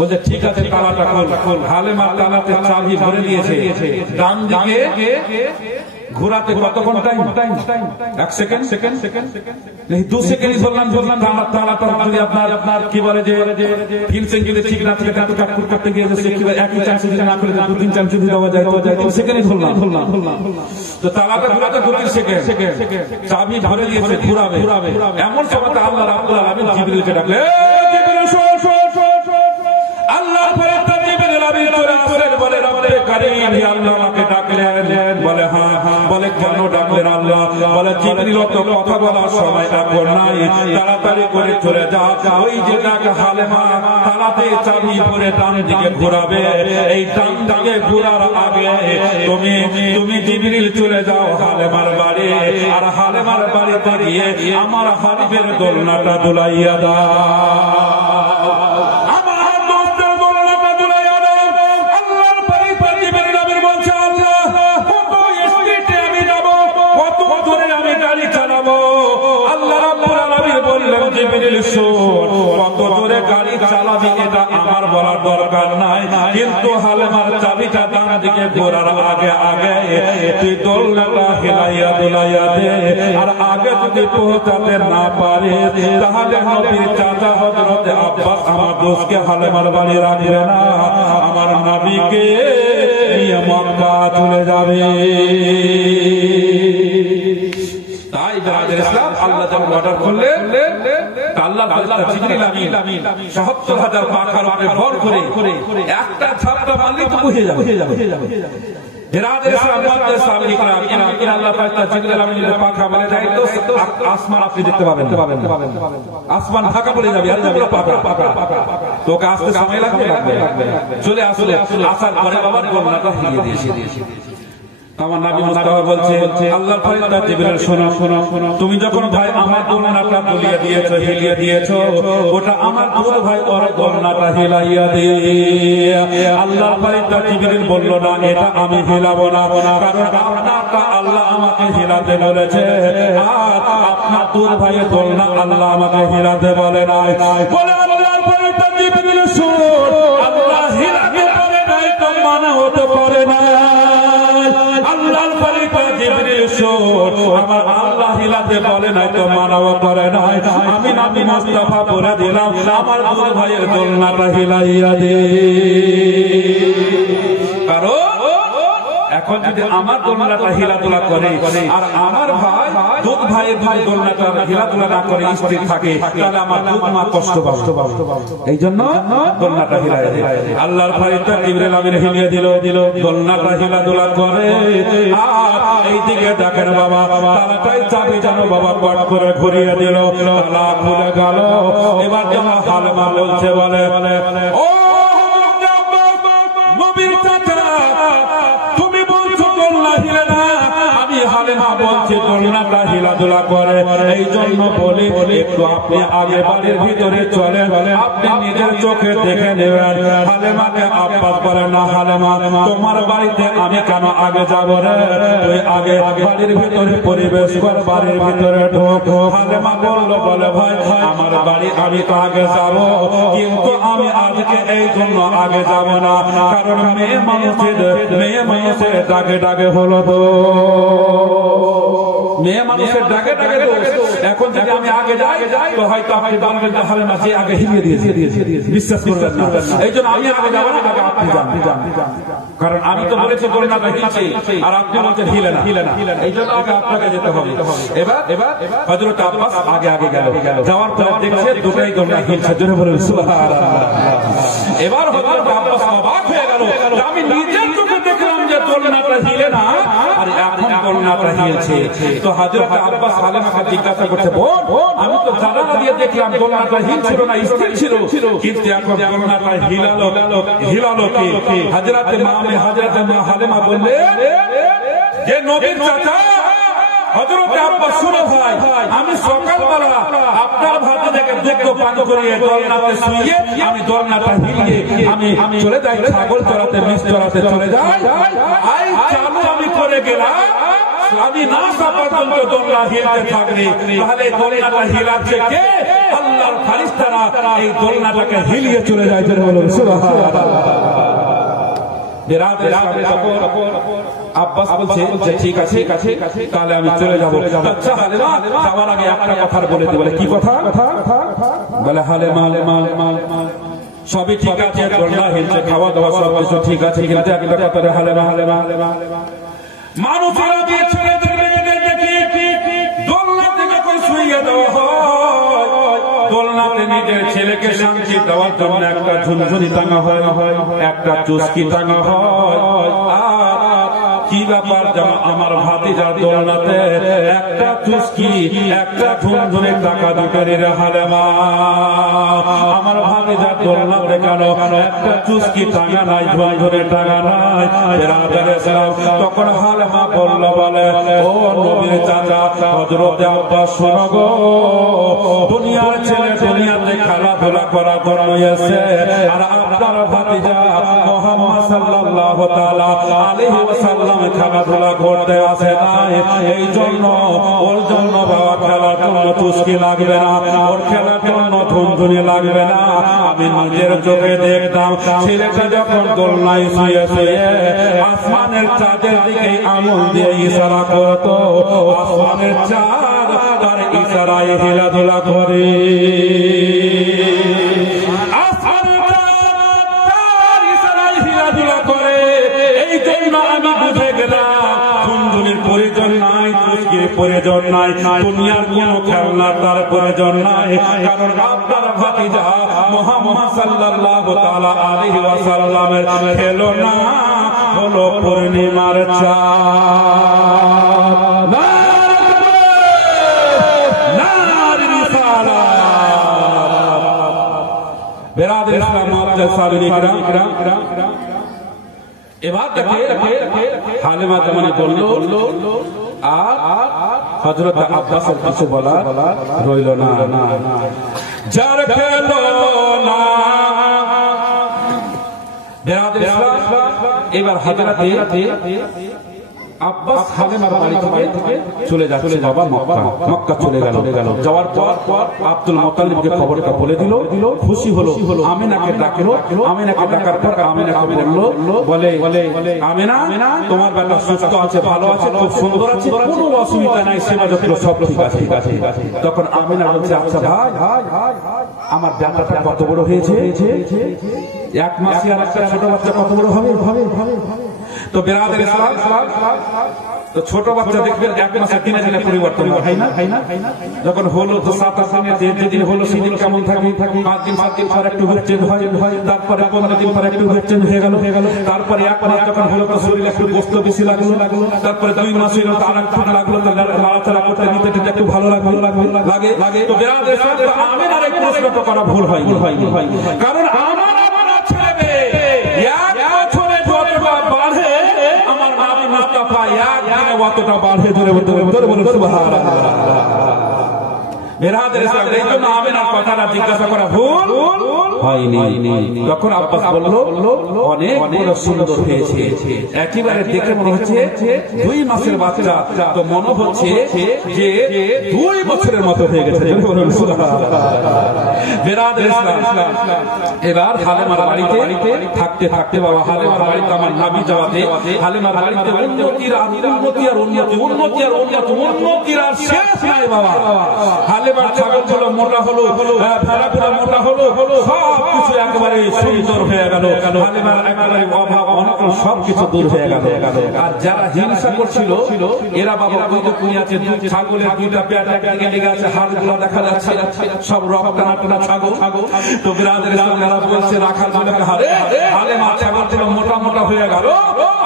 বলছে ঠিক আছে তালাটা খোল। হালেমা তালাতে চাবি ভরে দিয়েছে। ডান দিকে ঘোরাতে কতক্ষণ টাইম? 1 সেকেন্ড, 2 সেকেন্ড ধরলাম তালাটা যদি আপনার কি বলে যে ফিনসিং যদি ঠিক না থাকে তাকে কাট করতে গিয়ে একই চান্স যদি না করে 2-3 চান্স যদি দেওয়া যায় তো 2 সেকেন্ডই ধরলাম। তো তালাটা ঘোরাতে 2-3 সেকেন্ড, চাবি ভরে দিয়েছে, ঘুরাবে। এমন সময় আল্লাহ রাব্বুল আলামিন জিবরিলকে ডাকলে, জিবরিল আল্লাহর ফেরেশতা জিবরিল আমিন চলে আসলেন, বলে রব্বে কারীম আল্লাহ আমাকে ডাকলেন। বলে হ্যাঁ। বলে কেন ডাকলেন আল্লাহ? বলে জিবরিল তো কথা বলার সময় এখন নাই, তাড়াতাড়ি করে চলে যা, ওই যে ডাকা হালেমা তালাতে চাবি ভরে ডান দিকে ঘোরাবে, এই ডান দিকে ঘোরার আগে তুমি জিবরিল চলে যাও হালেমার বাড়ি, আর হালেমার বাড়িতে গিয়ে আমার হাবিবের দোলনাটা দুলাইয়া দাও। কত জোরে গাড়ি চালাবি এটা আমার বলার দরকার নাই, কিন্তু হালেমার চাবিটা ডান দিকে ঘোরার আগে তুই দোলনাটা হিলাইয়া দুলাইয়া দে। আর আগে যদি পৌঁছাতে না পারে তাহলে নবীর চাচা হযরত আব্বাস আমার দোষকে হালেমার বাড়ি রাখবে না, আমার নবীকে নিয়ে মক্কা চলে যাবে। তাই ইসলাম আল্লাহ যখন অর্ডার করলেন, আল্লাহ জিবরিল আমিন ৭৭,০০০ পাখার উপরে ভর করে একটা ঝাপটা মারলেই তো বুঝে যাবে। আসমান আপনি দেখতে পাবেন, আসমান ফাঁকা পড়ে যাবে, তোকে আসতে সময় লাগবে। চলে আসলে আসার পরে বাবার কন্যাটা হিলিয়ে দিয়েছে। আমার নবী মুস্তাফা বলছে, আল্লাহর ফেরেশতা জিবরিল শোনো, তুমি যখন ভাই আমার দোলনাটা দুলিয়ে দিয়েছো, হিলিয়ে দিয়েছো, ওটা আমার দুধ ভাই ওর দোলনাটা হিলাইয়া দিয়ে। আল্লাহর ফেরেশতা জিবরিল বলল না, এটা আমি হিলাবো না, কারণ আপনারটা আল্লাহ আমাকে হিলাতে বলেছে, আর আপনার দুধ ভাইয়ের দোলনা আল্লাহ আমাকে হিলাতে বলে নাই। বলে আল্লাহর ফেরেশতা জিবরিল শোনো, আল্লাহ হিলাতে বলে নাই তো মানা হতে পারে না। আল্লাহর ফেরেশতা জিবরিল শোন, আমার আল্লাহ হিলাতে বলে নাই তো মানাও করে নাই, আমি নবী মুস্তাফা বলে দিলাম আমার দুধ ভাইয়ের দোলনাটা হিলাইয়া দে। কারণ এখন যদি আমার দোলনাটা হিলাদোলা করে আর আমার ভাই দুধ ভাইয়ের দোলনাটা হিলাদোলা না করে স্থির থাকে, তাহলে আমার দুধ মা কষ্ট পাবে। এই জন্য দোলনাটা হিলাইয়া দেয়। আল্লাহর ফেরেশতা জিবরিল আমিন হিলিয়ে দিল, দোলনাটা হিলাদোলা করে। আর এইদিকে দেখেন বাবা তালাটাই চাবি যেন বাবা কট করে ঘুরিয়ে দিল, তালা খুলে গেল। এবার যেন হালেমা বলছে, বলে ও নবীর চাচা, তুমি বলছো দোলনা হিলে না, আমি হালেমা বলছি দোলনাটা হিলাদোলা করে। এই জন্য বলে একটু আপনি আগে বাড়ির ভিতরে চলে, আপনি নিজের চোখে দেখে নেবেন। হালেমাকে আব্বাস বলে, না হালেমা তোমার বাড়িতে আমি কেন আগে যাবো রে, তুই আগে বাড়ির ভিতরে পরিবেশ কর, বাড়ির ভিতরে ঢোক। হালেমা বললো, বলে ভাই আমার বাড়ি আমি তো আগে যাবো, কিন্তু আমি আজকে এই জন্য আগে যাব না, কারণ মেয়ে মানুষের ডাকে ডাকে হলো তো, মেয়ে মানুষের ডাকে ডাকে এখন যদি আমি আগে যাই তো হয়তো আপনি বলবেন যে হালেমা যে আগে হিলিয়ে দিয়েছে, বিশ্বাস করবেন না। এই জন্য আমি আগে যাবো না, আগে আপনি যান, কারণ আমি তো বলেছি দোলনাটা হিলছে আর আপনি বলছেন হিলে না। এই জন্য আগে আপনাকে যেতে হবে। এবার হযরত আব্বাস আগে গেল, যাওয়ার পরে দেখছে দুটাই দোলনা হিলছে। জোরে বলুন সুবহানাল্লাহ। এবার হযরত আব্বাস অবাক হয়ে গেল, আমি নিজের চোখে দেখলাম যে দোলনাটা হিলে না, আর এখন দোলনাটা হিলছে। তো হযরত আব্বাস হালেমাকে জিজ্ঞাসা করছে, বোন আমি তো জানালা দিয়ে দেখলাম দোলনাটা হিলছিল না, স্থির ছিল, কিন্তু এখন দোলনাটা হিলালো কে? হযরত মা হালেমা বললেন যে নবীর চাচা হযরত আব্বাস শুনো ভাই, আমি সকালবেলা আপনার ভাতে থেকে দুধ পান করিয়ে দোলনাতে শুইয়ে আমি দোলনাটা হিলিয়ে আমি চলে যাই ছাগল চড়াতে, মিষ চড়াতে চলে যাই, চালু আমি করে গেলাম, আমি না পর্যন্ত দোলনা হিলতে থাকবে, তাহলে দোলনাটা হিলাচ্ছে কে? আল্লাহর ফারিস্তারা এই দোলনাটাকে হিলিয়ে চলে যায়। সুবহানাল্লাহ। আব্বাস বলছে ঠিক আছে তাহলে আমি চলে যাবো। আচ্ছা হালেমা যাওয়ার আগে একটা কথা বলে দিই। বলে কি কথা? বলে হালেমা সবই ঠিক আছে, দোলনা হিলছে, খাওয়া দাওয়া সব কিছু ঠিক আছে, কিন্তু একটা কথা হালেমা মানুষেরা দিয়ে ছেড়ে দোলনাতে যখন শুইয়ে দেওয়া হয়, দোলনাতে নিজের ছেলেকে শান্তি দেওয়ার জন্য একটা ঝুনঝুনি টাঙা হয়, একটা চুস্কি টাঙা হয়। আর কি ব্যাপার যেন আমার ভাতিজার দোলনাতে একটা চুস্কি একটা ঝুনঝুনি টাকা দুটো রে হালেমা, আমার ভাতিজার দোলনাতে কেন একটা চুস্কি টাঙা নাই, ঝুনঝুনি টাঙা নাই? তখন হালেমা বলল, বলে ও নবীর চাচা হযরতে আব্বাস শোনো গো, দুনিয়ার ছেলে দুনিয়াতে খেলাধুলা করা এসে, আর আপনার ভাতিজা মুহাম্মদ সাল্লাল্লাহু তাআলা আলাইহি ওয়াসাল্লাম খেলাধুলা করতে আসে নাই। এই জন্য ওর জন্য বাবা খেলার জন্য চুস্কি লাগবে না, ওর খেলার জন্য ঝুনঝুনি লাগবে না। আমি নিজের চোখে দেখতাম ছেলেটা যখন দোলনায় শুয়ে শুয়ে আসমানের চাঁদের দিকে আঙুল দিয়ে ইশারা করতো, আসমানের চাঁদ তার ইশারায় খেলাধুলা করে। প্রয়োজন নাই, দুনিয়ার কোন খেলনা তার প্রয়োজন নাই, কারণ আপনার ভাতিজা মুহাম্মদ সাল্লাল্লাহু তাআলা আলাইহি ওয়াসাল্লামের খেলনা হলো পূর্ণিমার চাঁদ। বেরাদর ইসলাম এবার হালেমা জামানে বলল, আর হযরত আব্বাসের কিছু বলার রইল না। যার খেলনা বেরাদর ইসলাম এবার হযরত আব্বাস হালেমার বাড়ি থেকে চলে যাচ্ছে বাবা মক্কা চলে গেল। যাওয়ার পর আব্দুল মুত্তালিবকে খবরটা বলে দিল, খুশি হলো, আমিনাকে ডাকলো। আমিনাকে ডাকার পর আমিনাকে বলে আমিনা তোমার বেটা সুস্থ আছে, ভালো আছে, খুব সুন্দর আছে, কোনো অসুবিধা নাই, সেবা যত্ন সব ঠিক আছে। তখন আমিনা বলছে আচ্ছা ভাই আমার বেটাটা কত বড় হয়েছে? 1 মাসে আর একটা ছোট বাচ্চা কত বড় হবে? তো বেরাদর ইসলাম তো ছোট বাচ্চা দেখবেন 1 মাসে 3 দিনে পরিবর্তন হয় না? যখন হলো তো 7 দিনে যেদিন হলো সেদিন কেমন থাকে, 5 দিন পর একটু চেঞ্জ হয়, তারপরে 15 দিন পর একটু চেঞ্জ হয়ে গেল, তারপরে 1 মাস যখন হলো তো শরীরে একটু গোস্ত বেশি লাগলো, তারপরে 2 মাস হলো তো আরেকটু লাগলো, তো নাড়াচাড়া করতে নিতে একটু ভালো লাগে। তো বেরাদর ইসলাম আমিন আর এই প্রশ্নটা করা ভুল হয়, কারণ আমার ছেলে অতটা বাড়ে ধরে বলে সুবহানাল্লাহ। বেরাদর ইসলাম এই জন্য আমিনার কথাটা জিজ্ঞাসা করা ভুল হয়নি। তখন আব্বাস বলল অনেক বড় সুন্দর হয়েছে, একেবারে দেখে মনে হচ্ছে 2 মাসের বাচ্চা, তো মনে হচ্ছে যে 2 বছরের মতো হয়ে গেছে। বেরাদর ইসলাম এবার হালেমার বাড়িতে থাকতে বাবা হালেমার বাড়িতে আমার নাবি যাওয়াতে হালেমার বাড়িতে উন্নতির আর শেষ নাই বাবা। হালেমার ছাগলগুলো মোটা হলো, ভেড়াগুলো মোটা হলো, সব কিছু একেবারে সুন্দর হয়ে গেল। হালেমার একেবারে অভাব অনটন সব কিছু দূর হয়ে গেল। আর যারা হিংসা করছিল এরা বাবা কতক্ষণ আছে, ছাগলের 2টা পেট একদিকে লেগে আছে, হাড়গুলো দেখা যাচ্ছে, সব রক্ত টানা ছাগল। তো বেরাদর ইসলাম যারা বলছে রাখাল গুলোকে হালেমা ছাগলগুলো মোটা হয়ে গেল,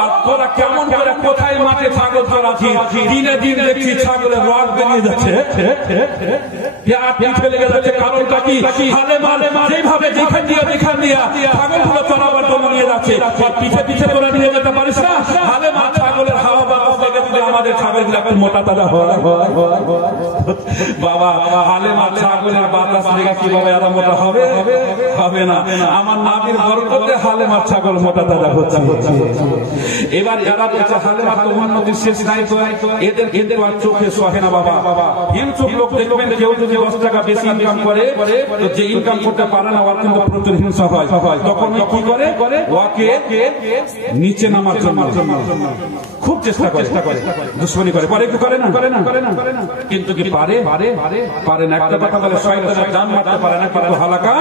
আর তোরা কেমন করে কোথায় মাঠে ছাগল চড়াচ্ছিস? দিনে দিন দেখছি ছাগলের রক বেরিয়ে যাচ্ছে, পিঠে লেগে যাচ্ছে, কারণটা কি? হালেমা যেভাবে যেখান দিয়া ছাগলগুলো চড়াবার জন্য নিয়ে যাচ্ছে, পিঠে তোরা নিয়ে যেতে পারিস না? হালেমা ছাগলের হাওয়া বাতাস লেগে আমাদের ছাগলগুলো মোটা তাজা হয়। বাবা হালেমা ছাগলের বাতাস লেগে কিভাবে এত মোটা হবে? হবে না। আমার নাবির বরকতে হালেমা ছাগল মোটা দাদা হচ্ছে। এবার এরা বলছে হালেমা তো উন্নতির শেষ নাই, তো এদের এদের আর চোখে সহে না বাবা। হিংসুক লোক দেখবেন কেউ যদি 10 টাকা বেশি ইনকাম করে, তো যে ইনকাম করতে পারে না ওর কিন্তু প্রচুর হিংসা হয়। তখন কি করে? ওকে নিচে নামার জন্য খুব চেষ্টা করে, দুশ্মনী করে। পরে কি করে না? কিন্তু কি পারে? পারে না। একটা কথা বলে শয়তানের জান মারতে পারে না, কিন্তু হালাকা